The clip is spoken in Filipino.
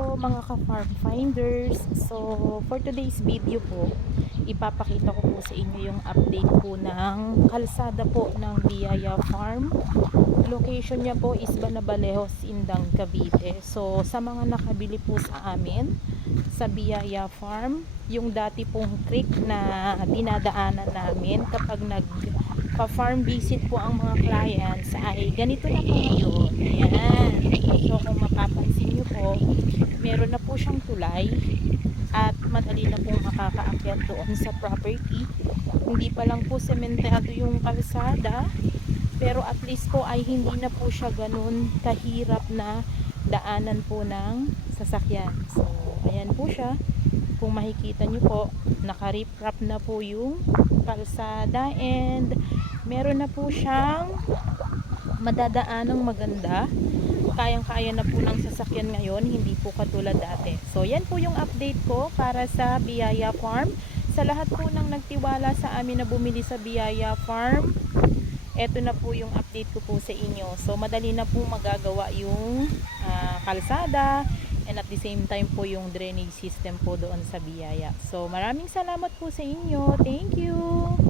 po mga ka-farm finders. So for today's video po, ipapakita ko po sa inyo yung update po ng kalsada po ng Biyaya Farm. Location niya po is Banabalejos, Indang, Cavite. So sa mga nakabili po sa amin sa Biyaya Farm, yung dati pong creek na dinadaanan namin kapag nagpa-farm visit po ang mga clients ay ganito na po ngayon. Ayan. So kung mapapansin nyo po, meron na po siyang tulay at madali na pong makakaakyat doon sa property. Hindi pa lang po sementado yung kalsada, pero at least po ay hindi na po siya ganun kahirap na daanan po ng sasakyan. So ayan po siya. Kung makikita nyo po, naka-riprap na po yung kalsada and meron na po siyang madadaanang maganda. Kayang-kaya na po ng sasakyan ngayon, hindi po katulad dati. So yan po yung update ko para sa Biyaya Farm. Sa lahat po ng nagtiwala sa amin na bumili sa Biyaya Farm, eto na po yung update ko po sa inyo. So madali na po magagawa yung kalsada and at the same time po yung drainage system po doon sa Biyaya. So maraming salamat po sa inyo. Thank you!